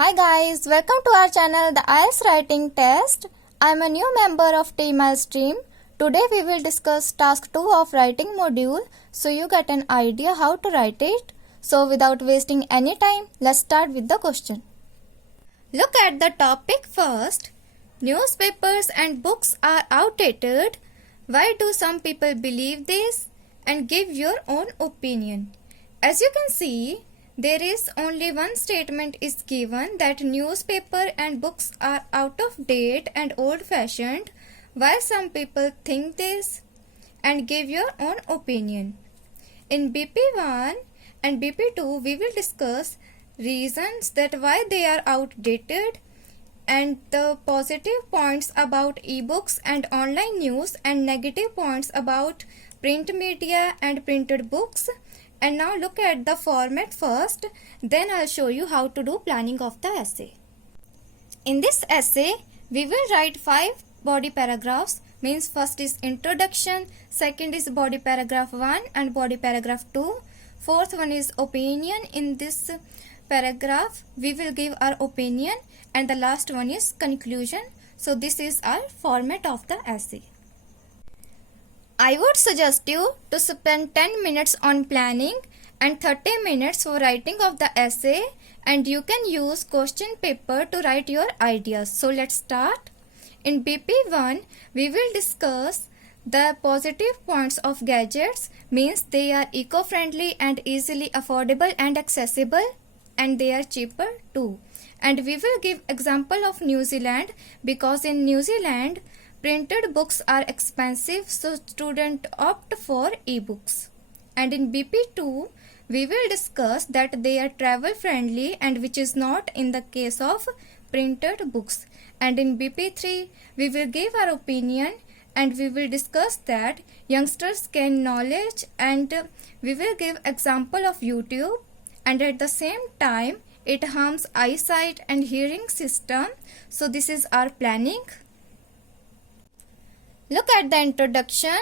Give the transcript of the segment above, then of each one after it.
Hi guys, welcome to our channel The IELTS Writing Test. I am a new member of Team Stream. Today we will discuss task 2 of writing module so you get an idea how to write it. So without wasting any time, let's start with the question. Look at the topic first. Newspapers and books are outdated. Why do some people believe this? And give your own opinion. As you can see, there is only one statement is given that newspaper and books are out of date and old-fashioned. Why some people think this? And give your own opinion. In BP1 and BP2, we will discuss reasons that why they are outdated and the positive points about ebooks and online news and negative points about print media and printed books. And now look at the format first, then I'll show you how to do planning of the essay. In this essay, we will write 5 body paragraphs, means first is introduction, second is body paragraph 1 and body paragraph 2, fourth one is opinion. In this paragraph, we will give our opinion and the last one is conclusion. So this is our format of the essay. I would suggest you to spend 10 minutes on planning and 30 minutes for writing of the essay, and you can use question paper to write your ideas. So let's start. In BP1, we will discuss the positive points of gadgets, means they are eco-friendly and easily affordable and accessible, and they are cheaper too. And we will give example of New Zealand, because in New Zealand printed books are expensive, so students opt for ebooks. And in BP2, we will discuss that they are travel friendly, and which is not in the case of printed books. And in BP3, we will give our opinion and we will discuss that youngsters gain knowledge, and we will give example of YouTube, and at the same time it harms eyesight and hearing system. So this is our planning. Look at the introduction.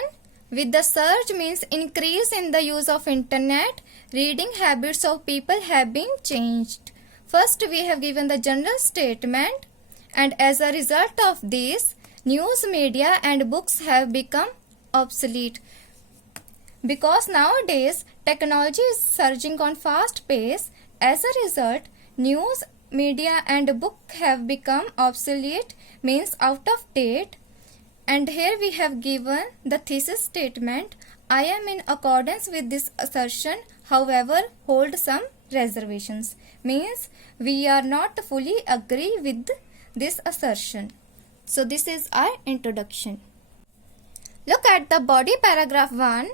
With the surge means increase in the use of internet, reading habits of people have been changed. First we have given the general statement, and as a result of this, news media and books have become obsolete. Because nowadays technology is surging on fast pace, as a result news media and book have become obsolete, means out of date. And here we have given the thesis statement. I am in accordance with this assertion, however hold some reservations, means we are not fully agree with this assertion. So this is our introduction. Look at the body paragraph 1.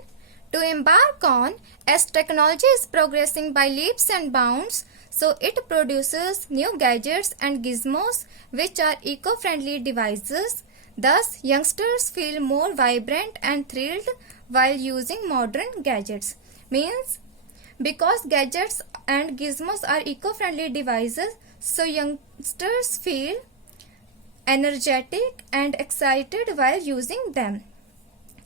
To embark on, as technology is progressing by leaps and bounds, so it produces new gadgets and gizmos which are eco-friendly devices. Thus, youngsters feel more vibrant and thrilled while using modern gadgets. Means, because gadgets and gizmos are eco-friendly devices, so youngsters feel energetic and excited while using them.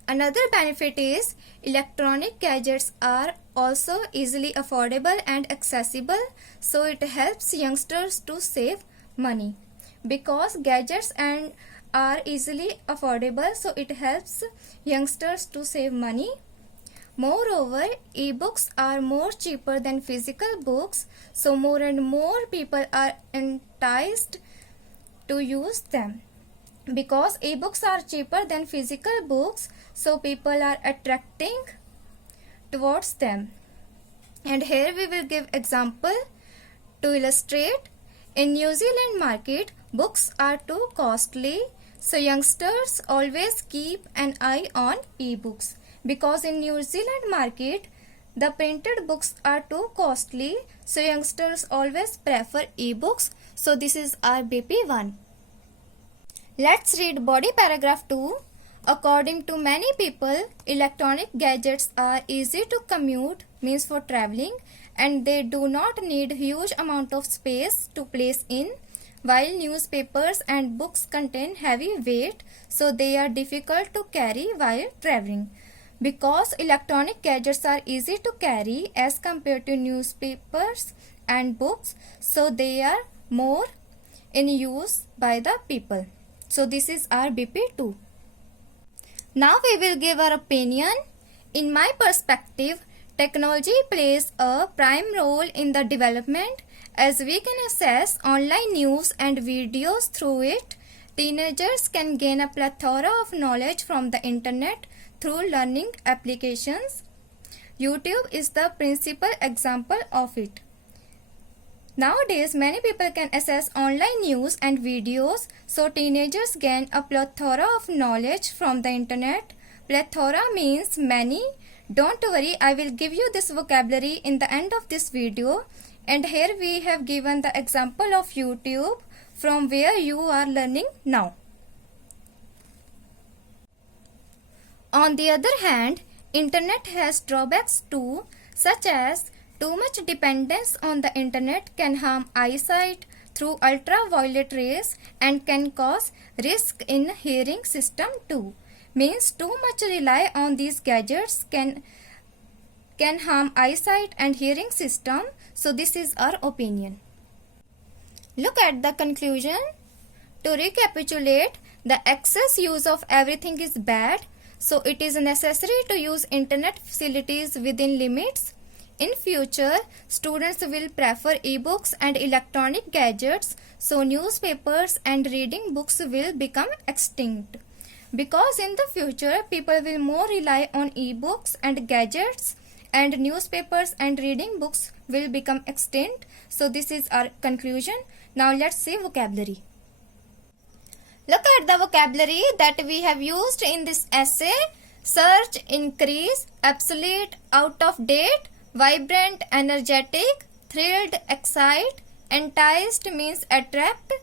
Another benefit is electronic gadgets are also easily affordable and accessible, so it helps youngsters to save money. Because gadgets are easily affordable, so it helps youngsters to save money. Moreover, ebooks are more cheaper than physical books, so more and more people are enticed to use them. Because ebooks are cheaper than physical books, so people are attracting towards them. And here we will give example to illustrate. In New Zealand market, books are too costly, so youngsters always keep an eye on ebooks. Because in New Zealand market, the printed books are too costly, so youngsters always prefer ebooks. So this is our BP1. Let's read body paragraph 2. According to many people, electronic gadgets are easy to commute, means for traveling, and they do not need huge amount of space to place in, while newspapers and books contain heavy weight, so they are difficult to carry while traveling. Because electronic gadgets are easy to carry as compared to newspapers and books, so they are more in use by the people. So this is our BP2. Now we will give our opinion. In my perspective, technology plays a prime role in the development as we can access online news and videos through it. Teenagers can gain a plethora of knowledge from the internet through learning applications. YouTube is the principal example of it. Nowadays, many people can access online news and videos, so teenagers gain a plethora of knowledge from the internet. Plethora means many. Don't worry, I will give you this vocabulary in the end of this video. And here we have given the example of YouTube from where you are learning now. On the other hand, internet has drawbacks too, such as too much dependence on the internet can harm eyesight through ultraviolet rays and can cause risk in hearing system too. Means too much rely on these gadgets can harm eyesight and hearing system. So this is our opinion. Look at the conclusion. To recapitulate, the excess use of everything is bad. So it is necessary to use internet facilities within limits. In future, students will prefer e-books and electronic gadgets, so newspapers and reading books will become extinct. Because in the future, people will more rely on e-books and gadgets, and newspapers and reading books will become extinct. So this is our conclusion. Now let's see vocabulary. Look at the vocabulary that we have used in this essay. Surge, increase, obsolete, out of date, vibrant, energetic, thrilled, excite, enticed means attract,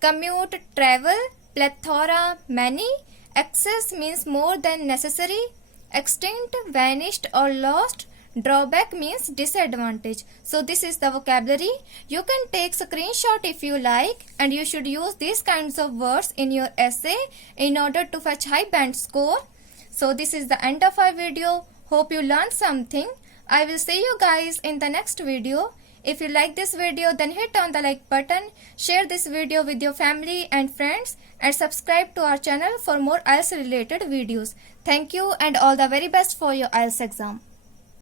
commute, travel, plethora, many, excess means more than necessary, extinct, vanished or lost, drawback means disadvantage. So this is the vocabulary. You can take screenshot if you like, and you should use these kinds of words in your essay in order to fetch high band score. So this is the end of our video. Hope you learned something. I will see you guys in the next video. If you like this video, then hit on the like button, share this video with your family and friends, and subscribe to our channel for more IELTS related videos. Thank you and all the very best for your IELTS exam.